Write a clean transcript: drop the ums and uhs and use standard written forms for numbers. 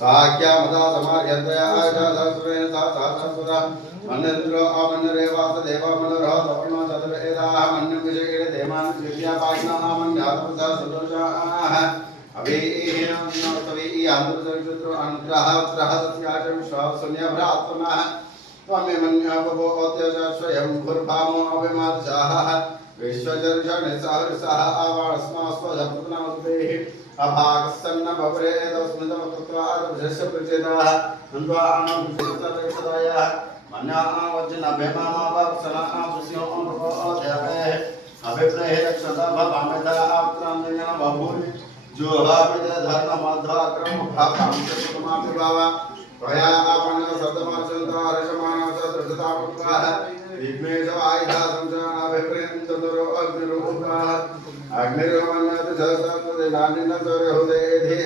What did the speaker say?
साख्या मदा समार्यतया सहस्रेण सहस्रस्वरा मन्यन्द्रो अमन्यरे वासुदेवा मनोरह तपनो चतुर्वेदाः मन्यं विजयगिरे देवान् विद्या पायिनः मन्यातपदा सदोषाः अभिनवतवी आंध्रचरित्र अनुग्रह उत्तरः सत्याचं शून्यभ्रात्मनः त्वमे मन्यापवो अत्यजा स्वयं भूर्भामो अभिमादशाः विश्वचर्षणिसहर्षः आवास्मास्वधपुत्रनमस्तेः अभागस्सन्न बवरेदस्मृतमतत्वादभ्यस्य प्रचेदाः नन्द्वानां अभिप्रेह रक्षता भवामेधा आप्त्रांजन बहुनि जो हामिद धर्म मध्वाक्रम भावांशतमापि भावा त्वया आपन्न सतमाचंता हर्षमाना सदृढता पुत्राः विघ्नेश आयुधा संसार अभिप्रेन्दुरो अग्निरूपाः अग्निर्वन्यत सहस्रं देवानिन सर्वहुदेधि